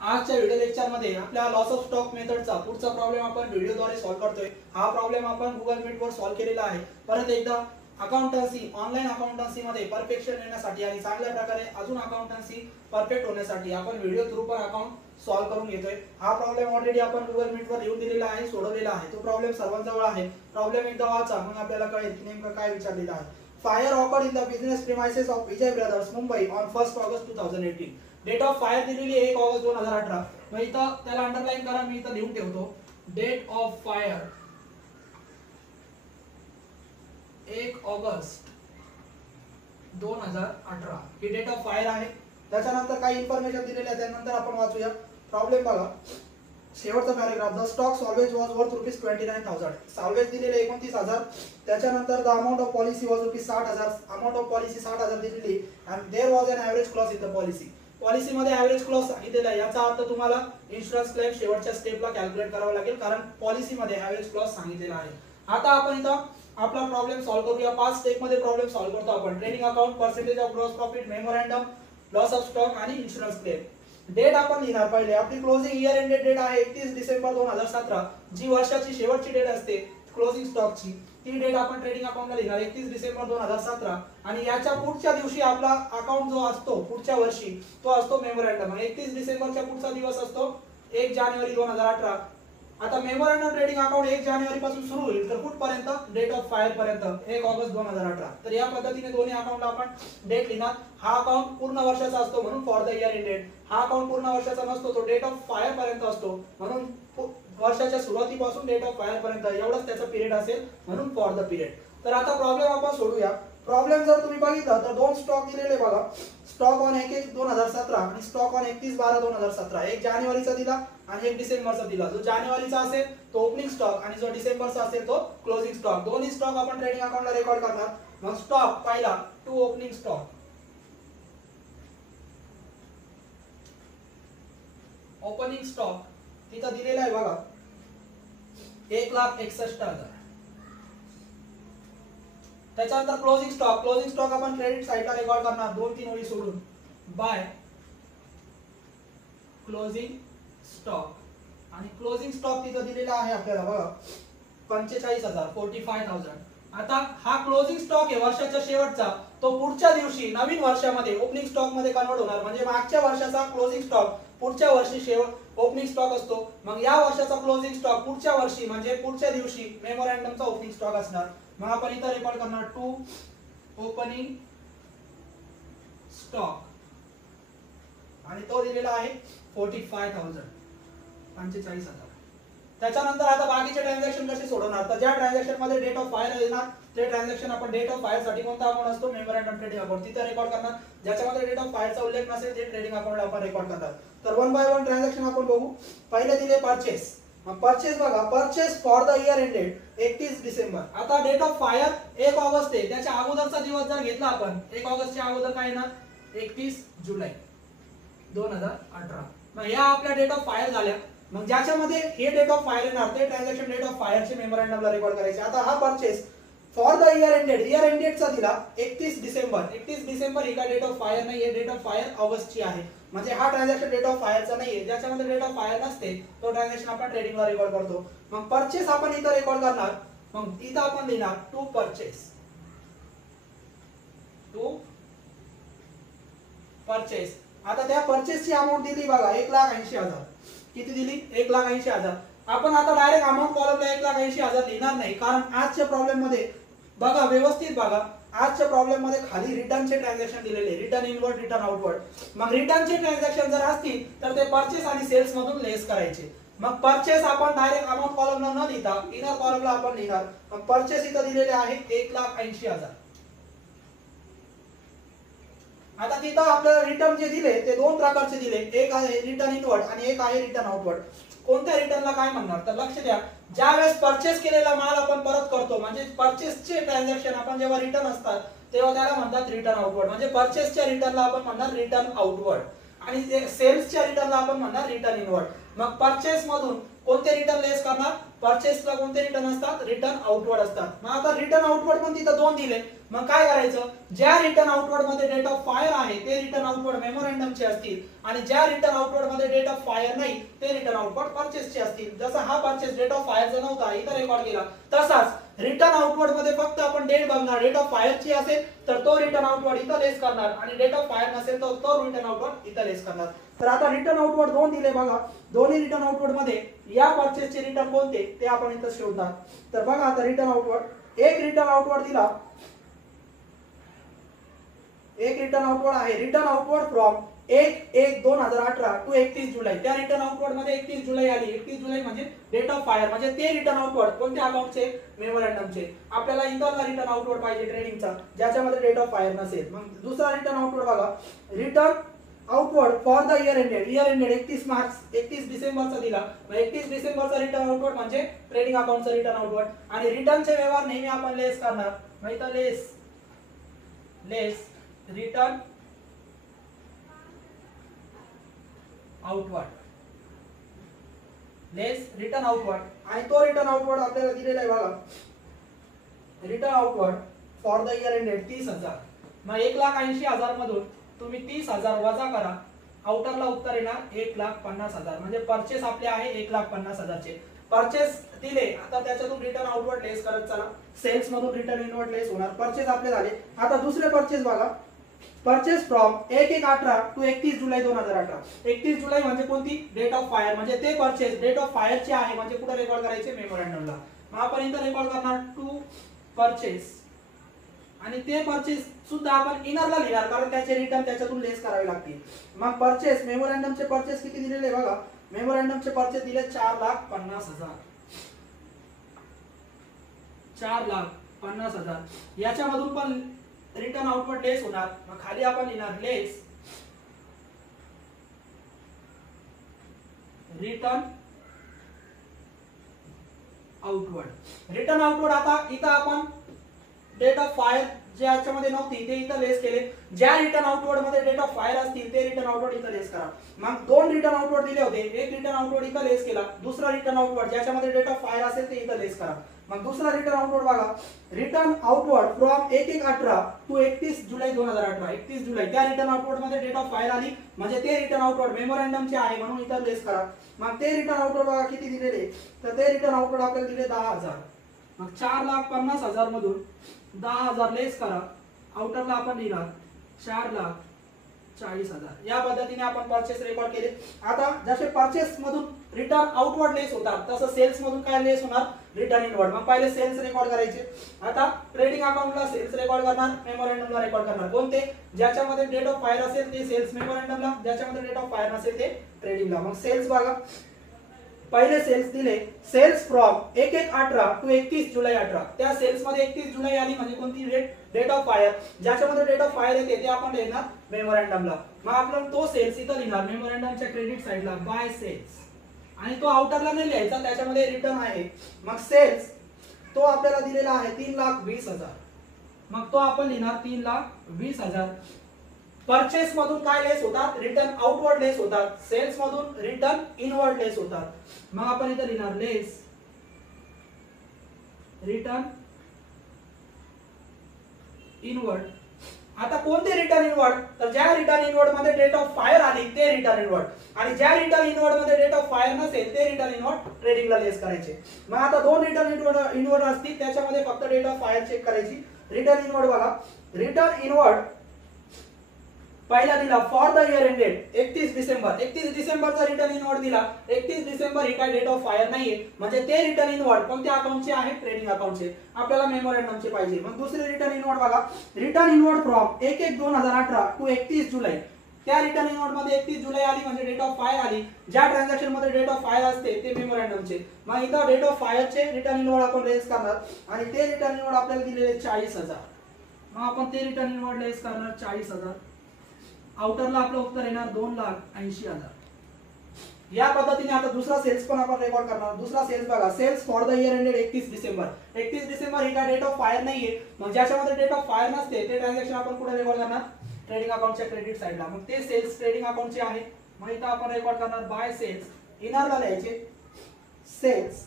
आजच्या video lecture मध्ये आपल्या लॉस ऑफ स्टॉक मेथडचा पुढचा प्रॉब्लेम आपण व्हिडिओद्वारे सॉल्व्ह करतोय। हा प्रॉब्लेम आपण गुगल मीट वर सॉल्व्ह केलेला आहे। परत एकदा अकाउंटन्सी ऑनलाइन अकाउंटन्सी मध्ये परफेक्शन येण्यासाठी आणि चांगल्या प्रकारे अजून अकाउंटन्सी परफेक्ट होण्यासाठी आपण व्हिडिओ थ्रू पण अकाउंट सॉल्व्ह करून घेतोय। हा प्रॉब्लेम ऑलरेडी आपण गुगल मीट वर लिहून दिलेला आहे, सोडवलेला आहे। तो प्रॉब्लेम सर्वांजवळ आहे। प्रॉब्लेम एकदा वाचा मग आपल्याला कळेल की नेमकं काय विचारलेलं आहे। Fire occurred in the business premises of Vijay brothers Mumbai on 1 August 2018। Date of fire दिलेली 1 ऑगस्ट 2018। मग इथं त्याला अंडरलाइन करा, मी इथं लिहून ठेवतो। डेट ऑफ फायर 1 ऑगस्ट 2018 ही डेट ऑफ फायर आहे। त्याच्यानंतर काही इन्फॉर्मेशन दिलेली आहे, त्यानंतर आपण वाचूया प्रॉब्लेम। बघा शेवटचा paragraph, the stock salvage was worth ₹29,000। Salvage दिलेले 29,000। त्याच्यानंतर the amount of policy was ₹60,000। Amount of policy 60,000 दिलेली आणि there was an average clause in the policy. Policy मध्ये एव्हरेज क्लॉज सांगितलेला आहे, याचा अर्थ तुम्हाला इन्शुरन्स क्लेम शेवटच्या स्टेपला कॅल्क्युलेट करावा लागेल, कारण पॉलिसी मध्ये एव्हरेज क्लॉज सांगितलेला आहे। आता आपण इथं आपला प्रॉब्लेम सॉल्व्ह करूया। 5 स्टेप मध्ये प्रॉब्लेम सॉल्व्ह करतो आपण। Trading account, percentage of gross profit, memorandum, loss of stock आणि इन्शुरन्स क्लेम। डेट आपण लिहिणार पहिले। आपली क्लोजिंग इयर एंडेड डेट आहे 31 डिसेंबर 2017, जी वर्षाची शेवटची डेट असते क्लोजिंग स्टॉकची, ती डेट आपण ट्रेडिंग अकाउंटला लिहिणार 31 डिसेंबर 2017। आणि याच्या पुढच्या दिवशी आपला अकाउंट जो असतो पुढच्या वर्षी तो असतो मेमोरंडम। 31 डिसेंबरच्या पुढचा दिवस असतो 1 जानेवारी 2018। आता मेमोरंडम ट्रेडिंग अकाउंट 1 जानेवारी पासून सुरू होईल तर कुठपर्यंत, डेट ऑफ फायर पर्यंत 1 ऑगस्ट 2018। तर या पद्धतीने दोन्ही अकाउंटला आपण डेट लिहिणार। हा अकाउंट पूर्ण वर्षाचा असतो म्हणून फॉर द इयर एंडेड। हा अकाउंट पूर्ण वर्षाचा नसतो, तो डेट ऑफ फायर पर्यंत असतो म्हणून वर्षाच्या सुरुवातीपासून डेट ऑफ फायर पर्यंत एवढाच त्याचा पिरियड असेल म्हणून फॉर द पिरियड। तर आता प्रॉब्लेम आपण सोडूया। प्रॉब्लेम जर तुम्ही बघितला तर दोन स्टॉक दिलेले बघा, स्टॉक ऑन 1/1/2017 आणि स्टॉक ऑन 31/12/2017। 1 जानेवारीचा दिला आणि 1 डिसेंबरचा दिला। जो जानेवारीचा असेल तो ओपनिंग स्टॉक आणि जो डिसेंबरचा असेल तो क्लोजिंग स्टॉक। दोन्ही स्टॉक आपण ट्रेडिंग अकाउंटला रेकॉर्ड करणार। मग स्टॉक पहिला to opening stock, opening stock तिथं दिलेला आहे बघा 1,61,000। त्याच्यानंतर क्लोजिंग स्टॉक, क्लोजिंग स्टॉक आपण क्रेडिट साइडला रेकॉर्ड करणार 2-3 ओळी सोडून। बाय क्लोजिंग स्टॉक आणि क्लोजिंग स्टॉक तिथं दिलेला आहे आपल्याला बघा 45,000 45,000। आता हा क्लोजिंग स्टॉक आहे वर्षाच्या शेवटचा, तो पुढच्या दिवशी नवीन वर्षामध्ये ओपनिंग स्टॉक मध्ये कन्वर्ट होणार। म्हणजे मागच्या वर्षाचा क्लोजिंग स्टॉक पुढच्या वर्षी शेवट ओपनिंग स्टॉक असतो। मग या वर्षाचा क्लोजिंग स्टॉक पुढच्या वर्षी म्हणजे पुढच्या दिवशी मेमोरंडमचा ओपनिंग स्टॉक असणार। मग आपण इथं रेकॉर्ड करणार टू ओपनिंग स्टॉक आणि तो दिलेला आहे 45,000 45,000। त्याच्यानंतर आता बाकीचे ट्रान्झॅक्शन कसे सोडवणार, तर ज्या ट्रान्झॅक्शन मध्ये डेट ऑफ फायर येणार ते ट्रान्झॅक्शन आपण डेट ऑफ फायर साठी कोणता अकाउंट असतो मेमोरंडम ट्रेडिंग अकाउंट तिथे रेकॉर्ड करणार। ज्याच्यामध्ये डेट ऑफ फायरचा उल्लेख नसेल ते ट्रेडिंग अकाउंटला आपण रेकॉर्ड करणार। तर 1 बाय 1 ट्रान्झॅक्शन आपण बघू। पहिले दिले परचेस। मग परचेस बघा, purchase for the year ended 31 December. आता डेट ऑफ फायर 1 ऑगस्ट आहे, त्याच्या अगोदरचा दिवस जर घेतला आपण 1 ऑगस्टच्या अगोदर काय येणार 31 जुलै 2018। मग या आपल्या डेट ऑफ फायर झाल्या। मग ज्याच्यामध्ये हे डेट ऑफ फायर येणार ते ट्रान्झॅक्शन डेट ऑफ फायरचे मेमोरंडमला रेकॉर्ड करायचे। आता हा purchase for the year ended, year एंडेडचा दिला 31 डिसेंबर। 31 डिसेंबर ही काय डेट ऑफ फायर नाही, हे डेट ऑफ फायर ऑगस्टची आहे। म्हणजे हा ट्रान्झॅक्शन डेट ऑफ फायरचा नाहीये। ज्याच्यामध्ये डेट ऑफ फायर नसते तो ट्रान्झॅक्शन आपण ट्रेडिंगला रेकॉर्ड करतो। मग परचेस आपण इथं रेकॉर्ड करणार। मग इथं आपण लिहिणार टू परचेस, टू परचेस। आता त्या परचेसची अमाउंट दिली बघा 1,80,000। किती दिली 1,80,000। आपण आता डायरेक्ट अमाउंट कॉलमला 1,80,000 लिहिणार नाही, कारण आजच्या प्रॉब्लेम मध्ये बघा व्यवस्थित बघा, आजच्या प्रॉब्लेम मध्ये खाली रिटर्नचे ट्रान्झॅक्शन दिलेले, रिटर्न इनवर्ड रिटर्न आउटवर्ड। मग रिटर्नचे ट्रान्झॅक्शन जर असतील तर ते परचेस आणि सेल्स मधून लेस करायचे। मग परचेस आपण डायरेक्ट अमाउंट कॉलमला न लिहिता इनर कॉलमला आपण लिहिणार। मग परचेस इथं दिलेले आहे 1,80,000। आता तिथं आपल्याला रिटर्न जे दिले ते दोन प्रकारचे दिले, एक आहे रिटर्न इनवर्ड आणि एक आहे रिटर्न आउटवर्ड। कोणत्या रिटर्नला काय म्हणणार, तर लक्ष द्या, ज्या वेळेस परचेस केलेला माल आपण परत करतो म्हणजे परचेसचे ट्रान्झॅक्शन आपण जेव्हा रिटर्न असतात तेव्हा त्याला म्हणतात रिटर्न आउटवर्ड। म्हणजे परचेसच्या रिटर्नला आपण म्हणणार रिटर्न आउटवर्ड आणि सेल्सच्या रिटर्नला आपण म्हणणार रिटर्न इनवर्ड। मग परचेस मधून कोणते रिटर्न लेस करणार, परचेसला कोणते रिटर्न असतात, रिटर्न आउटवर्ड असतात। मग आता रिटर्न आउटवर्ड पण तिथं दोन दिले, मग काय करायचं, ज्या रिटर्न आउटवर्ड मध्ये डेट ऑफ फायर आहे ते रिटर्न आउटवर्ड मेमोरंडमचे असतील आणि ज्या रिटर्न आउटवर्ड मध्ये डेट ऑफ फायर नाही ते रिटर्न आउटवर्ड परचेसचे असतील. जसा हा परचेस डेट ऑफ फायरचा नव्हता इथं रेकॉर्ड केला, तसाच रिटर्न आउटवर्ड मध्ये फक्त आपण डेट बघणार, डेट ऑफ फायरची असेल तर तो रिटर्न आउटवर्ड इथं लेस करणार आणि डेट ऑफ फायर नसेल तर तो रिटर्न आउटवर्ड इथं लेस करणार. तर आता रिटर्न आउटवर्ड दोन दिले बघा, दोन्ही रिटर्न आउटवर्ड मध्ये या परचेसचे रिटर्न कोणते ते आपण इथं शोधणार. तर बघा आता रिटर्न आउटवर्ड, एक रिटर्न आउटवर्ड दिला, एक रिटर्न आउटवर्ड आहे रिटर्न आउटवर्ड फ्रॉम 1/1/2018 टू 31 जुलै. त्या रिटर्न आउटवर्ड मध्ये 31 जुलै आली, 31 जुलै म्हणजे डेट ऑफ फायर, म्हणजे ते रिटर्न आउटवर्ड कोणत्या अकाउंटचे, मेमोरंडमचे. आपल्याला इंटरनल रिटर्न आउटवर्ड पाहिजे ट्रेडिंगचा ज्याच्यामध्ये डेट ऑफ फायर नसेल. मग दुसरा रिटर्न आउटवर्ड बघा, return outward for the year ended, year ended 31 March 31 डिसेंबरचा दिला, मग 31 डिसेंबरचा रिटर्न आउटवर्ड म्हणजे ट्रेडिंग अकाउंटचा रिटर्न आउटवर्ड. आणि रिटर्नचे व्यवहार नेहमी आपण लेस करणार, माहिती आहे, लेस रिटर्न आउटवर्ड, लेस रिटर्न आउटवर्ड. आणि तो रिटर्न आउटवर्ड आपल्याला दिलेला आहे बघा, return outward for the year ended 30,000. मग 1,80,000 मधून तुम्ही 30,000 वजा करा, आउटरला उत्तर येणार 1,50,000. म्हणजे परचेस आपले आहे 1,50,000 चे. परचेस दिले, आता त्याच्यातून रिटर्न आउटवर्ड लेस करत चला, सेल्स मधून रिटर्न इनवर्ड लेस होणार. परचेस आपले झाले. आता दुसरे परचेस बघा, परचेस फ्रॉम 1/1/18 टू 31 जुलै 2018. 31 जुलै म्हणजे कोणती, डेट ऑफ फायर, म्हणजे ते परचेस डेट ऑफ फायरचे आहे, म्हणजे कुठे रेकॉर्ड करायचे, मेमोरंडमला. मग आपण इथं रेकॉर्ड करणार टू परचेस आणि ते परचेस सुद्धा आपण इनरला लिहिणार कारण त्याचे रिटर्न त्याच्यातून लेस करावे लागतील. मग परचेस मेमोरंडमचे परचेस किती दिलेले बघा, मेमोरंडमचे परचेस दिले 4,50,000, 4,50,000. याच्यामधून पण रिटर्न आउटवर्ड लेस होणार. मग खाली आपण लिहिणार लेस रिटर्न आउटवर्ड. रिटर्न आउटवर्ड आता इथं आपण डेट ऑफ फायर ज्याच्यामध्ये नव्हती ते इथं लेस केले, ज्या रिटर्न आउटवर्ड मध्ये डेट ऑफ फायर असतील ते रिटर्न आउटवर्ड इथं लेस करा. मग दोन रिटर्न आउटवर्ड दिले होते, एक रिटर्न आउटवर्ड इथं लेस केला, दुसरा रिटर्न आउटवर्ड ज्याच्यामध्ये डेट ऑफ फायर असेल ते इथं लेस करा. मग दुसरा रिटर्न आउटवर्ड बघा, रिटर्न आउटवर्ड फ्रॉम 1/1/18 टू 31 जुलै 2018. 31 जुलै त्या रिटर्न आउटवर्ड मध्ये डेट ऑफ फायर आली, म्हणजे ते रिटर्न आउटवर्ड मेमोरंडमचे आहे म्हणून इथं लेस करा. मग ते रिटर्न आउटवर्ड बघा किती दिलेले, तर ते रिटर्न आउटवर्ड आपल्याला दिले 10,000. मग 4,50,000 मधून 10,000 लेस करा, आउटरला आपण लिहिणार 4,40,000. या पद्धतीने आपण परचेस रेकॉर्ड केले. आता जसे परचेस मधून रिटर्न आउटवर्ड लेस होतात तसं सेल्स मधून काय लेस होणार, रिटर्न इनवर्ड. मग पहिले सेल्स रेकॉर्ड करायचे. आता ट्रेडिंग अकाउंटला सेल्स रेकॉर्ड करणार, मेमोरंडमला रेकॉर्ड करणार. कोणते, ज्याच्यामध्ये डेट ऑफ फायर असेल ते सेल्स मेमोरंडमला, ज्याच्यामध्ये डेट ऑफ फायर नसेल ते ट्रेडिंगला. मग सेल्स बघा, पहिले सेल्स दिले, सेल्स फ्रॉम 1/1/18 टू 31 जुलै 18. त्या सेल्स मध्ये 31 जुलै आली म्हणजे कोणती डेट ऑफ फायर, ज्याच्यामध्ये डेट ऑफ फायर येते ते आपण लिहिणार मेमोरंडमला. मग आपण तो सेल्स इथं लिहिणार मेमोरंडमच्या क्रेडिट साइडला बाय सेल्स, आणि तो आउटरला नाही लिहायचा त्याच्यामध्ये रिटर्न आहे. मग सेल्स तो आपल्याला दिलेला आहे 3,20,000, मग तो आपण लिहिणार 3,20,000. परचेस मधून काय लेस होतात, रिटर्न आउटवर्ड लेस होतात, सेल्स मधून रिटर्न इनवर्ड लेस होतात. मग आपण इथे लिहिणार लेस रिटर्न इनवर्ड. आता कोणते रिटर्न इनवर्ड, तर ज्या रिटर्न इनवर्ड मध्ये डेट ऑफ फायर आली ते रिटर्न इनवर्ड, आणि ज्या रिटर्न इनवर्ड मध्ये डेट ऑफ फायर नसेल ते रिटर्न इनवर्ड ट्रेडिंगला लेस करायचे. मग आता दोन रिटर्न इनवर्ड असतील त्याच्यामध्ये फक्त डेट ऑफ फायर चेक करायची. रिटर्न इनवर्ड बघा, रिटर्न इनवर्ड पहिला दिला for the year ended 31 December. 31 डिसेंबरचा रिटर्न इनवर्ड दिला, 31 डिसेंबर ही काय डेट ऑफ फायर नाहीये, म्हणजे ते रिटर्न इनवर्ड कोणत्या अकाउंटचे आहे, ट्रेडिंग अकाउंटचे. आपल्याला मेमोरंडमचे पाहिजे. मग दुसरे रिटर्न इनवर्ड बघा, रिटर्न इनवर्ड फ्रॉम 1/1/2018 टू 31 जुलै. त्या रिटर्न इनवर्ड मध्ये 31 जुलै आली म्हणजे डेट ऑफ फायर आली, ज्या ट्रान्झॅक्शन मध्ये डेट ऑफ फायर असते ते मेमोरंडमचे. मग इथं डेट ऑफ फायरचे रिटर्न इनवर्ड आपण लेस करणार, आणि ते रिटर्न इनवर्ड आपल्याला दिलेले 40,000. मग आपण ते रिटर्न इनवर्ड लेस करणार 40,000. आउटरला आपलं उत्तर येणार 2,80,000. या पद्धतीने आता दुसरा सेल्स पण आपण रेकॉर्ड करणार. दुसरा सेल्स बघा, sales for the year ended 31 December. 31 December ही काय डेट ऑफ फायर नाहीये, मग ज्याच्यामध्ये डेट ऑफ फायर नसते ते ट्रान्झॅक्शन आपण कुठे रेकॉर्ड करणार, ट्रेडिंग अकाउंटच्या क्रेडिट साइडला. मग ते सेल्स ट्रेडिंग अकाउंटचे आहे, मग इथं आपण रेकॉर्ड करणार बाय सेल्स. इनरला लिहायचे सेल्स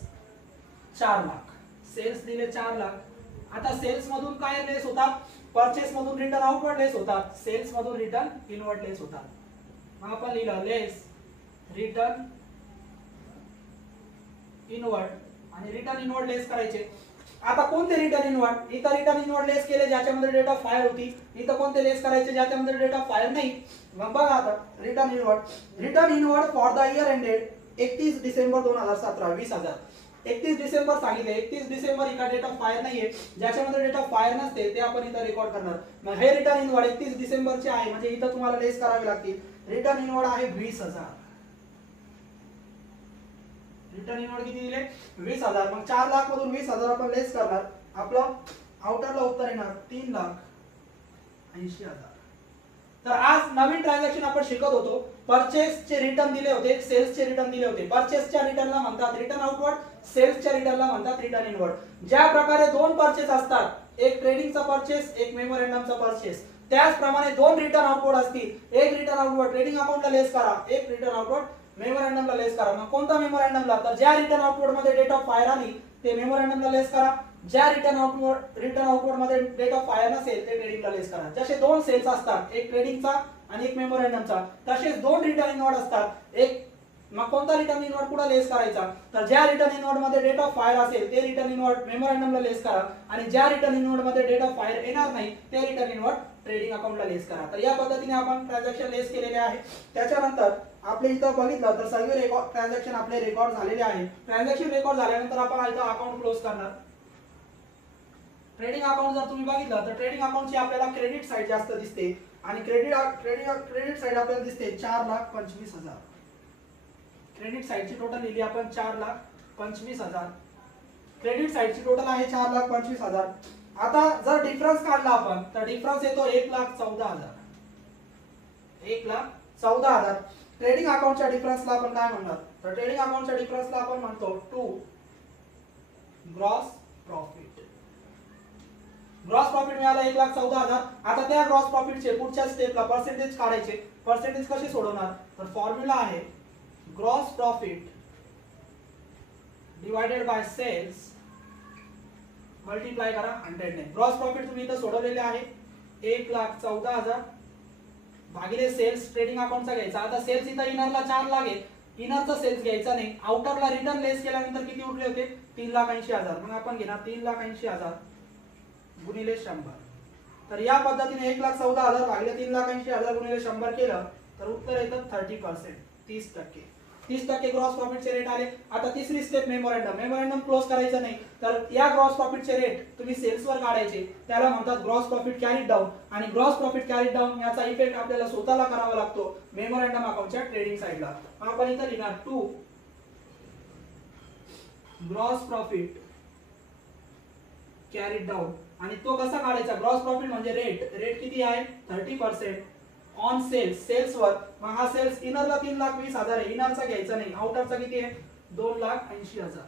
4 लाख, सेल्स दिले 4 लाख, आता सेल्स मधून काय लेस होतात, परचेस मधून रिटर्न आउटवर्ड लेस होतात, सेल्स मधून रिटर्न इनवर्ड लेस होतात. मग आपण लिहिलं लेस रिटर्न इनवर्ड आणि रिटर्न इनवर्ड लेस करायचे. आता कोणते रिटर्न इनवर्ड, इथं रिटर्न इनवर्ड लेस केले ज्याच्यामध्ये डेट ऑफ फायर होती, इथं कोणते लेस करायचे ज्याच्यामध्ये डेट ऑफ फायर नाही. मग बघा आता return inward for the year ended 31 December 2017 20,000. 31 December सांगितले, 31 डिसेंबर इका डेट ऑफ फायर नाहीये, ज्याच्यामध्ये डेट ऑफ फायर नसते ते आपण इथं रेकॉर्ड करणार. मग हे रिटर्न इनवर्ड 31 डिसेंबरचे आहे म्हणजे इथं तुम्हाला लेस करावे लागतील. रिटर्न इनवर्ड आहे 20,000. रिटर्न इनवर्ड किती दिले 20,000. मग 4 लाख मधून 20,000 आपण लेस करणार, आपलं आउटरला उत्तर येणार 3,80,000. तर आज नवीन ट्रान्झॅक्शन आपण शिकत होतो. परचेसचे रिटर्न दिले होते, सेल्सचे रिटर्न दिले होते. परचेसच्या रिटर्नला म्हणतात रिटर्न आउटवर्ड, सेल्सच्या रिटर्नला म्हणतात रिटर्न इनवर्ड. ज्या प्रकारे दोन परचेस असतात, एक ट्रेडिंगचा परचेस, एक मेमोरंडमचा परचेस, त्याचप्रमाणे दोन रिटर्न आउटवर्ड असतील. एक रिटर्न आउटवर्ड ट्रेडिंग अकाउंटला लेस करा, एक रिटर्न आउटवर्ड मेमोरंडमला लेस करा. मग कोणता मेमोरंडमला, तर ज्या रिटर्न आउटवर्ड मध्ये डेट ऑफ फायर आली ते मेमोरंडमला लेस करा. ज्या रिटर्न आउटवर्ड मध्ये डेट ऑफ फायर नसेल ते ट्रेडिंगला लेस करा. जसे दोन सेल्स असतात, एक ट्रेडिंगचा आणि एक मेमोरंडमचा, तसेच दोन रिटर्न इनवर्ड असतात. एक मग कोणता रिटर्न इनवर्ड कुठे लेस करायचा, तर ज्या रिटर्न इनवर्ड मध्ये डेट ऑफ फायर असेल ते रिटर्न इनवर्ड मेमोरंडमला लेस करा आणि ज्या रिटर्न इनवर्ड मध्ये डेट ऑफ फायर येणार नाही ते रिटर्न इनवर्ड ट्रेडिंग अकाउंटला लेस करा. तर या पद्धतीने आपण ट्रान्झॅक्शन लेस केलेले आहे. त्याच्यानंतर आपले इथं बघितलं तर सर्व ट्रान्झॅक्शन आपले रेकॉर्ड झालेले आहे. ट्रान्झॅक्शन रेकॉर्ड झाल्यानंतर आपण इथं अकाउंट क्लोज करणार. ट्रेडिंग अकाउंट जर तुम्ही बघितलं तर ट्रेडिंग अकाउंटची आपल्याला क्रेडिट साइड जास्त दिसते आणि क्रेडिट साइड आपल्याला दिसते 4,25,000. क्रेडिट साइडची टोटल लिहिली आपण 4,25,000. क्रेडिट साइडची टोटल आहे 4,25,000. आता जर डिफरन्स काढला आपण तर डिफरन्स येतो 1,14,000. 1,14,000. ट्रेडिंग अकाउंटच्या डिफरन्सला आपण काय म्हणणार, तर ट्रेडिंग अकाउंटच्या डिफरन्सला आपण म्हणतो to gross profit. Gross profit मिळाला 1,14,000. आता त्या ग्रॉस प्रॉफिटचे पुढच्या स्टेपला पर्सेंटेज काढायचे. पर्सेंटेज कसे सोडवणार, तर फॉर्म्युला आहे gross profit divided by cells multiply करा 100 ने. ग्रॉस प्रॉफिट तुम्ही इथं सोडवलेले आहे 1,14,000 भागिले सेल्स ट्रेडिंग अकाउंटचा घ्यायचा. आता सेल्स इथं इनरला 4 लाख आहे, इनरचा सेल्स घ्यायचा नाही. आउटरला रिटर्न लेस केल्यानंतर किती उरले होते 3,80,000. मग आपण घेणार 3,80,000 गुणिले 100. तर या पद्धतीने 1,14,000 भागिले 3,80,000 गुणिले 100 केलं तर उत्तर येतं 30%, 30%. 30% ग्रॉस प्रॉफिटचे रेट आले. आता तिसरी स्टेप मेमोरंडम क्लोज करायचं नाही, तर या ग्रॉस प्रॉफिटचे रेट तुम्ही सेल्सवर काढायचे. त्याला म्हणतात ग्रॉस प्रॉफिट कॅरीड डाऊन. आणि ग्रॉस प्रॉफिट कॅरीड डाऊन याचा इफेक्ट आपल्याला स्वतःला करावा लागतो मेमोरंडम अकाउंटच्या ट्रेडिंग साइडला. आपण इथं लिहिणार to gross profit carried down. आणि तो कसा काढायचा, ग्रॉस प्रॉफिट म्हणजे रेट किती आहे 30% ऑन सेल्सवर. मग हा सेल्स इनरला 3,20,000 आहे, इनरचा घ्यायचा नाही. आउटरचा किती आहे 2,80,000.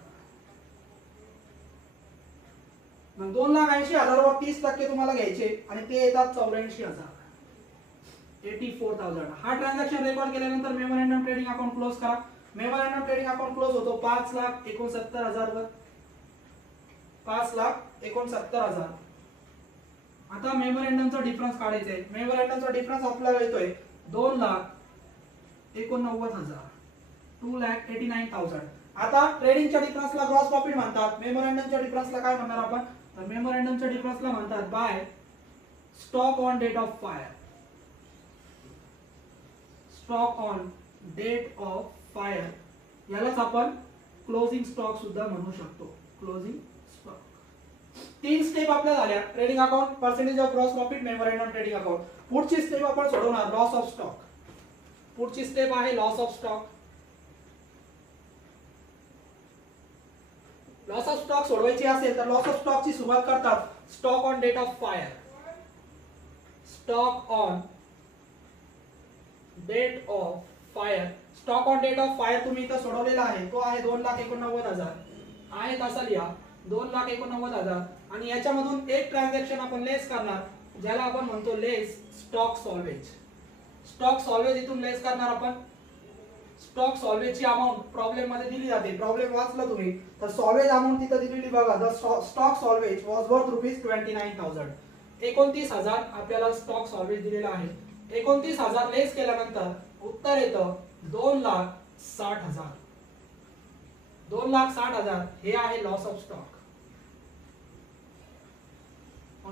मग 2,80,000 वर 30% तुम्हाला घ्यायचे आणि ते येतात 84,000, 84,000. हा ट्रान्झॅक्शन रेकॉर्ड केल्यानंतर मेमोरंडम ट्रेडिंग अकाउंट क्लोज करा. मेमोरंडम ट्रेडिंग अकाउंट क्लोज होतो 5,69,000 वर, 5,69,000. आता मेमोरंडमचा डिफरन्स काढायचा आहे. मेमोरंडमचा डिफरन्स आपल्याला येतोय 2,89,000, 2,89,000. आता ट्रेडिंगच्या डिफरन्सला ग्रॉस प्रॉफिट म्हणतात, मेमोरंडमच्या डिफरन्सला काय म्हणणार आपण, तर मेमोरंडमच्या डिफरन्सला म्हणतात by stock on date of fire. Stock on date of fire यालाच आपण क्लोजिंग स्टॉक सुद्धा म्हणू शकतो. Closing stock. 3 स्टेप आपल्या झाल्या. Trading account, percentage of gross profit, memorandum trading account. पुढची स्टेप आपण सोडवणार लॉस ऑफ स्टॉक. पुढची स्टेप आहे loss of stock. Loss of stock सोडवायची असेल तर लॉस ऑफ स्टॉक ची सुरुवात करतात stock on date of fire. Stock on date of fire. Stock on date of fire तुम्ही इथं सोडवलेला आहे, तो आहे 2,89,000 आहे, तसा लिहा 2,89,000. आणि याच्यामधून एक ट्रान्झॅक्शन आपण लेस करणार ज्याला आपण म्हणतो लेस स्टॉक सॉल्वेज. स्टॉक सॉल्वेज इथून लेस करणार आपण. स्टॉक सॉल्वेजची अमाऊंट प्रॉब्लेम मध्ये दिली जाते. प्रॉब्लेम वाचला तुम्ही तर सॉल्वेज अमाऊंट तिथे दिलेली बघा. The stock salvage was worth ₹29,000. 29,000 आपल्याला स्टॉक सॉल्वेज दिलेला आहे. 29,000 लेस केल्यानंतर उत्तर येतं 2,60,000. 2,60,000 हे आहे loss of stock.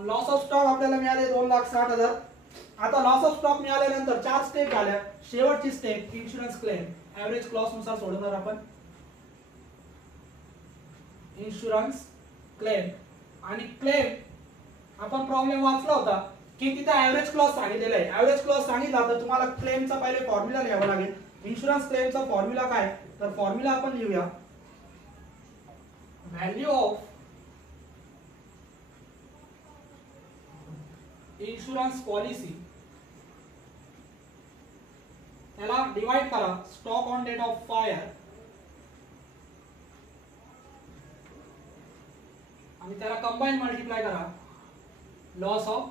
Loss of stock आपल्याला मिळाले 2,60,000. आता लॉस ऑफ स्टॉक मिळाल्यानंतर 4 स्टेप झाल्या. शेवटची step insurance claim. Average clause नुसार सोडवणार आपण इन्शुरन्स क्लेम. आणि क्लेम आपण प्रॉब्लेम वाचला होता की तिथे एव्हरेज क्लॉज सांगितलेला आहे. एव्हरेज क्लॉज सांगितला तर तुम्हाला क्लेमचा पहिले फॉर्म्युला लिहावा लागेल. इन्शुरन्स क्लेमचा फॉर्म्युला काय तर फॉर्म्युला आपण लिहूया. व्हॅल्यू ऑफ इन्शुरन्स पॉलिसी त्याला डिवाइड करा stock on date of fire आणि त्याला कंबाईन मल्टिप्लाय करा लॉस ऑफ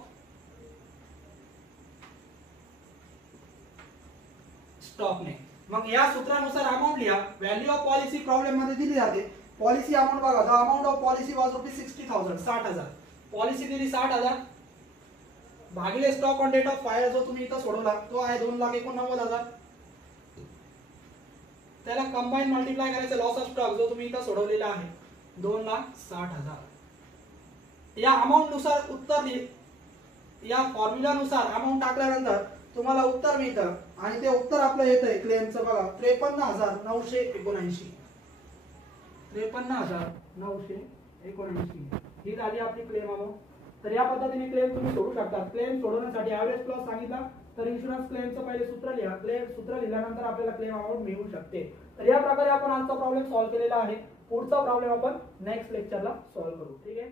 स्टॉकने. मग या सूत्रानुसार अमाउंट लिहा. व्हॅल्यू ऑफ पॉलिसी प्रॉब्लेम मध्ये दिली जाते. पॉलिसी अमाउंट बघा. The amount of policy was ₹60,000. 60,000 policy दिली. 60,000 भागिले stock on date of fire जो तुम्ही इथं सोडवला तो आहे 2,89,000. त्याला कंबाईन मल्टिप्लाय करायचं लॉस ऑफ स्टॉक जो तुम्ही इथं सोडवलेला आहे 2,60,000. या अमाउंट नुसार उत्तर या फॉर्म्युला नुसार अमाउंट टाकल्यानंतर तुम्हाला उत्तर मिळतं आणि ते उत्तर आपलं येतंय क्लेमचं बघा 53,979. 53,979 ही झाली आपली क्लेम अमाउंट. तर या पद्धतीने क्लेम तुम्ही सोडू शकता. क्लेम सोडवण्यासाठी एव्हरेज क्लॉज सांगितला तर इन्शुरन्स क्लेमचं पहिले सूत्र लिहा. क्लेम सूत्र लिहिल्यानंतर आपल्याला क्लेम अमाउंट मिळू शकते. तर या प्रकारे आपण आजचा प्रॉब्लेम सॉल्व्ह केलेला आहे. पुढचा प्रॉब्लेम आपण नेक्स्ट लेक्चरला सॉल्व्ह करू. ठीक आहे.